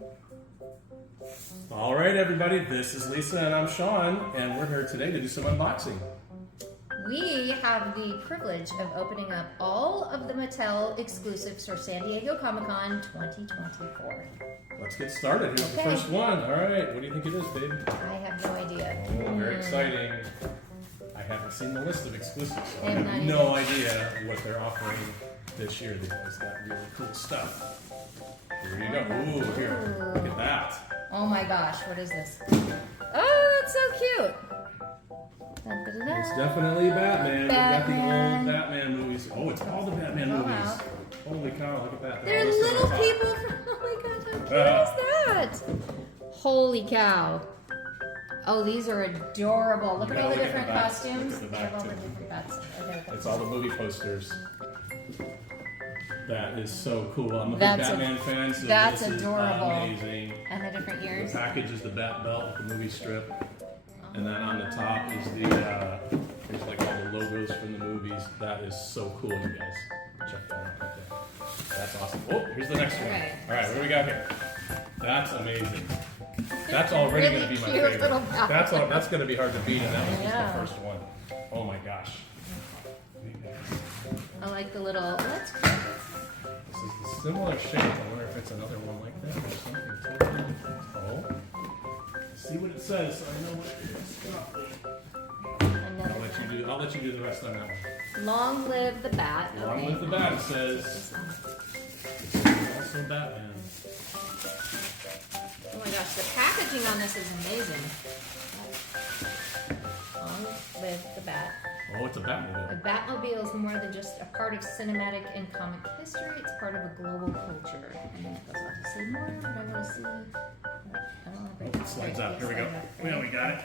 recording. All right, everybody, this is Lisa and I'm Shawn, and we're here today to do some unboxing. We have the privilege of opening up all of the Mattel exclusives for San Diego Comic-Con 2024. Let's get started. Here's the first one. All right, what do you think it is, babe? I have no idea. Oh, very exciting. I haven't seen the list of exclusives, so I have no idea what they're offering this year. They've always got really cool stuff. Here you go. Ooh, here, look at that. Oh my gosh, what is this? Oh, it's so cute. Da-da-da-da. It's definitely Batman. Batman. We got the old Batman movies. Oh, it's all the Batman movies. Wow. Holy cow, look at that. They're little people from, oh my gosh, how cute is that? Holy cow. Oh, these are adorable. Look at all the different costumes. Look at the back, too. It's all the movie posters. That is so cool. I'm a big Batman fan, so that's this adorable. Is amazing. And the different years. The package is the Bat Belt with the movie strip. And then on the top is the, there's like all the logos from the movies. That is so cool, you guys. Check that out right there. That's awesome. Oh, here's the next one. All right, what do we got here? That's amazing. That's already going to be my favorite. That's going to be hard to beat, and that was just the first one. Oh my gosh. I like the little, This is the similar shape. I wonder if it's another one like that or something totally different. Oh. See what it says so I know what it is. I'll let you do the rest on that one. Long live the bat. Long live the bat, it says. It's also Batman. Oh my gosh, the packaging on this is amazing. Long live the bat. Oh, it's a Batmobile. A Batmobile is more than just a part of cinematic and comic history. It's part of a global culture. And then it goes on to say more, but I want to see. I don't want to break it. Slides up. Here we go. Yeah, we got it.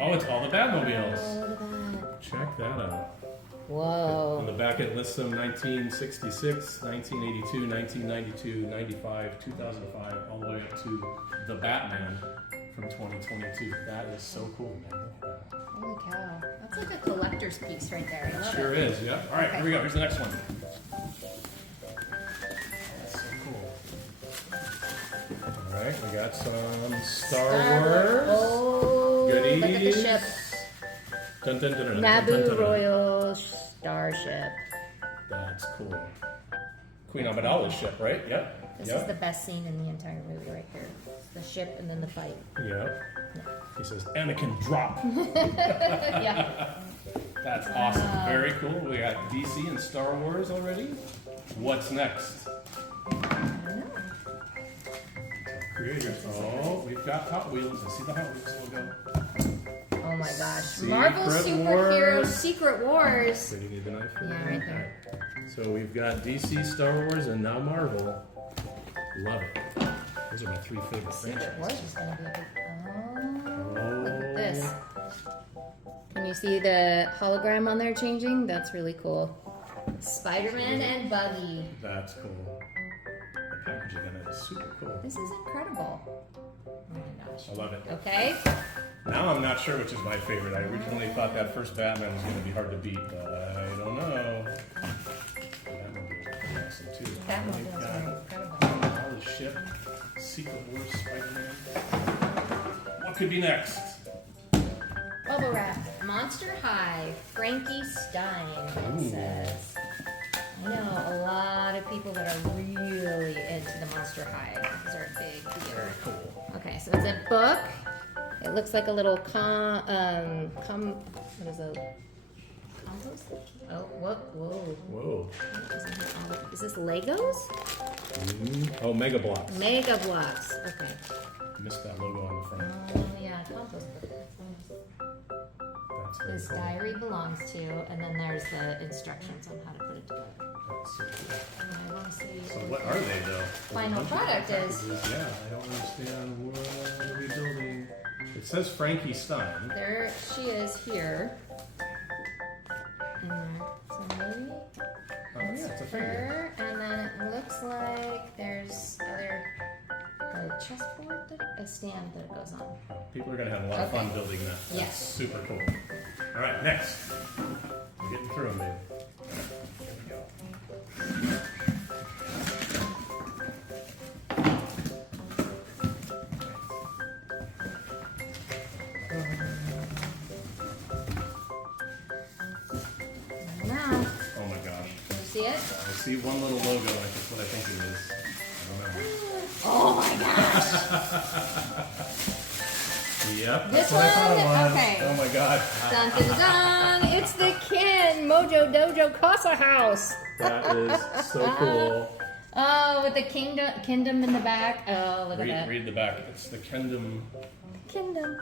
Oh, it's all the Batmobiles. Oh, check that out. Whoa. On the back it lists them 1966, 1982, 1992, 95, 2005, all the way up to the Batman from 2022. That is so cool, man. Holy cow. That's like a collector's piece right there. I love Sure it. is, yeah. All right, here we go. Here's the next one. That's so cool. All right, we got some Star Wars. Oh, goodies. look at the ship. Dun, dun, dun, dun, Naboo dun, dun, dun. Royal Starship. That's cool. Queen Amidala's ship, right? Yep. This is the best scene in the entire movie right here. The ship and then the fight. Yep. He says, Anakin, drop. Yeah. That's awesome. Very cool. We got DC and Star Wars already. What's next? I don't know. Creators. Oh, we've got Hot Wheels. I see the Hot Wheels logo. Oh my gosh. Secret Marvel Superhero Wars. Secret Wars. So you need the knife? Yeah, right there. So we've got DC, Star Wars, and now Marvel. Love it. Those are my three favorite Secret Wars franchises. is going to be a big... Oh, look at this. Can you see the hologram on there changing? That's really cool. Spider-Man and Buggy. That's cool. The packaging on it is super cool. This is incredible. Oh my gosh. I love it. Okay. Now I'm not sure which is my favorite. I originally thought that first Batman was going to be hard to beat, but I don't know. Batmobile's awesome too. Batmobile is really incredible. All the ship, Secret Wars, Spider-Man. What could be next? Bubble wrap. Monster High. Frankie Stein. It says. I know a lot of people that are really into the Monster High. These are a big deal. Very cool. Okay, so it's a book. It looks like a little what is it? Compost? Oh, whoa. Whoa. Is this Legos? Oh, Mega Blocks. Mega Blocks. Okay. Missed that logo on the front. Oh yeah, compost book. That's very This cool. diary belongs to, and then there's the instructions on how to put it together. That's so cool. And I want to see So what are they though? final product is. Yeah, I don't understand. What are we building? It says Frankie Stein. There she is here. In there. So maybe Oh yeah, it's a figure. her, and then it looks like there's a chessboard, a stand that it goes on. People are gonna have a lot of fun building that. That's Yeah. super cool. All right, next. We're getting through them, babe. Here we go. see it? I see one little logo, like that's what I think it is. I don't know. Oh my gosh! Yep. This that's what I thought it was. Okay. Oh my god. Dun, dun, dun. It's the Ken Mojo Dojo Casa house. That is so cool. Oh, with the kingdom in the back. Oh, look at that. Read the back. It's the Kingdom. Kingdom.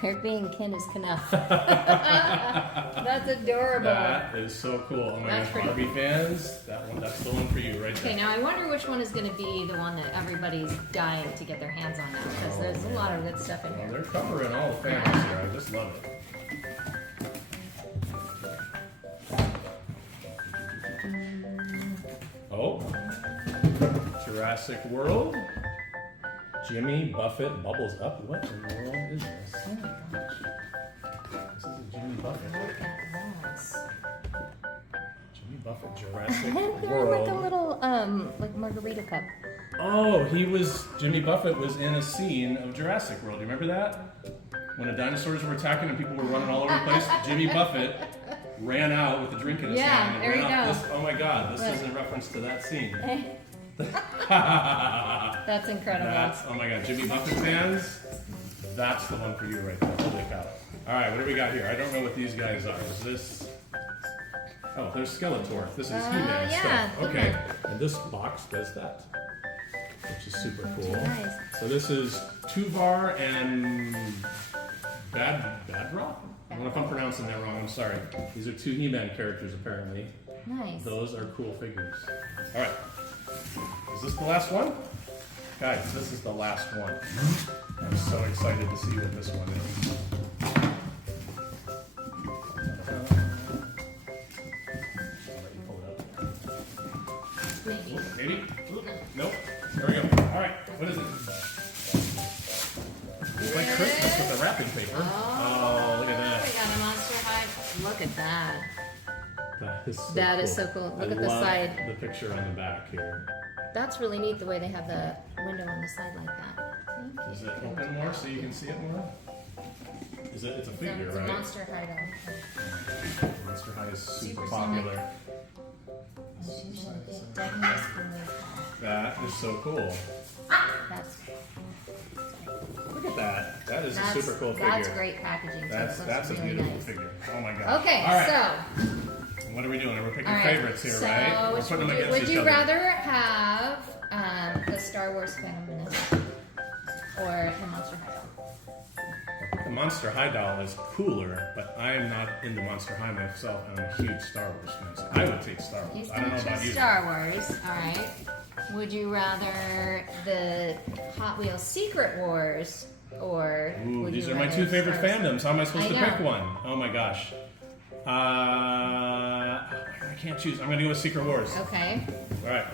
Where being kin is enough. That's adorable. That is so cool. Oh my That's gosh, pretty Barbie fans, that's the one for you right there. Okay, now I wonder which one is going to be the one that everybody's dying to get their hands on now, because there's a lot of good stuff in Well, here. they're covering all the families here. I just love it. Oh, Jurassic World. Jimmy Buffett bubbles up. What in the world is this? Oh my gosh. This is a Jimmy Buffett. Look at this. Jimmy Buffett, Jurassic And they're World. like a little, like margarita cup. Oh, Jimmy Buffett was in a scene of Jurassic World. Do you remember that? When the dinosaurs were attacking and people were running all over the place, Jimmy Buffett ran out with a drink in his hand. And there you ran go. up this, oh my god, this is in reference to that scene. That's incredible. Oh my god, Jimmy Buffett fans, that's the one for you right there. Holy cow. Alright, what do we got here? I don't know what these guys are. Is this... Oh, there's Skeletor. This is He-Man yeah, stuff. Okay, He-Man. and this box does that, which is super cool. Nice. So this is Tuvar and Badra? I don't know if I'm pronouncing that wrong, I'm sorry. These are two He-Man characters apparently. Nice. Those are cool figures. Alright. Is this the last one? Guys, this is the last one. I'm so excited to see what this one is. I'll let you pull it up. Maybe. Maybe? Ooh, nope. There we go. Alright, what is it? It's like Christmas with the wrapping paper. Oh, look at that. We got a Monster High. Look at that. That is so cool. Look I at the love side. the picture on the back here. That's really neat the way they have the window on the side like that. Does it open more so you can see it more? It's a figure, It's a right? Monster High doll. Monster High is super Supersonic. popular. That is so cool. That's Look at that. That is a super cool figure. That's great packaging. Too. That's It looks a really beautiful nice. figure. Oh my god. Okay, All right. so What are we doing? We're picking all right, favorites here, so right? We're which putting them against would each you other. rather have the Star Wars Phantom Menace or the Monster High doll? The Monster High doll is cooler, but I am not into Monster High myself. I'm a huge Star Wars fan, so I would take Star Wars. He's I don't know gonna about choose you. Star Wars. All right. Would you rather the Hot Wheels Secret Wars or? Ooh, would these you are my rather two favorite Star Wars? fandoms. How am I supposed I to know. pick one? Oh my gosh. I can't choose. I'm gonna go with Secret Wars. Okay. All right.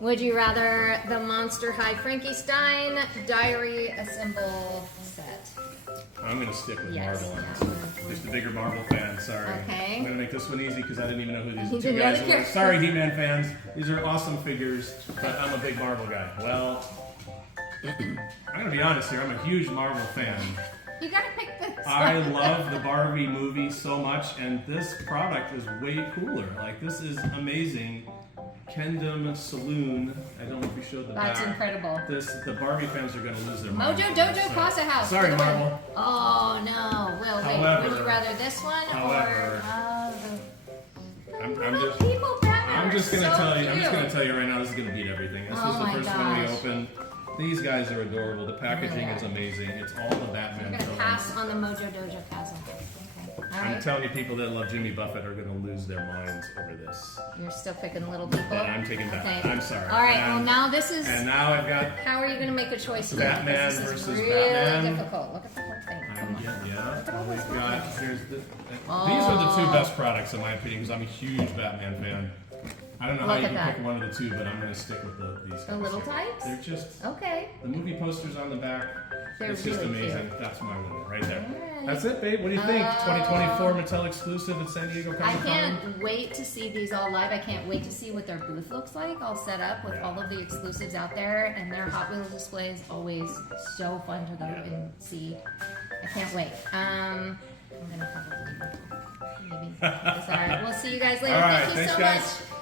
Would you rather the Monster High Frankenstein Diary Assemble set? I'm gonna stick with Yes. Marvel. Yeah. Just a bigger Marvel fan. Sorry. Okay. I'm gonna make this one easy because I didn't even know who You these two didn't know guys the were. characters. Sorry, He-Man fans. These are awesome figures, but I'm a big Marvel guy. Well, I'm gonna be honest here. I'm a huge Marvel fan. You gotta pick this I one. love the Barbie movie so much, and this product is way cooler. Like, this is amazing. Kingdom Saloon. I don't know if we showed the That's back. incredible. The Barbie fans are gonna lose their minds. Mojo Dojo Casa House. Sorry, for the win. Marvel. Oh no. Well, wait. However- Would you rather this one however, or I'm little just. people Batman? I'm just gonna so tell you. I'm just cute. gonna tell you right now. This is gonna beat everything. This Oh was the my first one we gosh. opened. These guys are adorable. The packaging Yeah. is amazing. It's all the Batman We're gonna films. pass on the Mojo Dojo Casa. Okay. All I'm right. telling you, people that love Jimmy Buffett are gonna lose their minds over this. You're still picking little people. But I'm taking Batman. Okay. I'm sorry. All right. And- well, now this is. And now I've got. How are you going to make a choice here? Batman Because this is versus really Batman. difficult. Look at the whole thing. Come on. Yeah. We've got. Here's the. These Oh. are the two best products in my opinion because I'm a huge Batman fan. I don't know how Look you at can that. pick one of the two, but I'm gonna stick with these. The guys little here. types? They're just. Okay. The movie posters on the back. They're It's just really amazing. cute. That's my winner right there. Alright. That's it, babe. What do you think? 2024 Mattel exclusive at San Diego I Comic-Con. can't wait to see these all live. I can't wait to see what their booth looks like, all set up with Yeah. all of the exclusives out there. And their Hot Wheels display is always so fun to go Yeah. and see. I can't wait. I'm going to probably maybe. All right. We'll see you guys later. All right, Thank you thanks, so guys. much.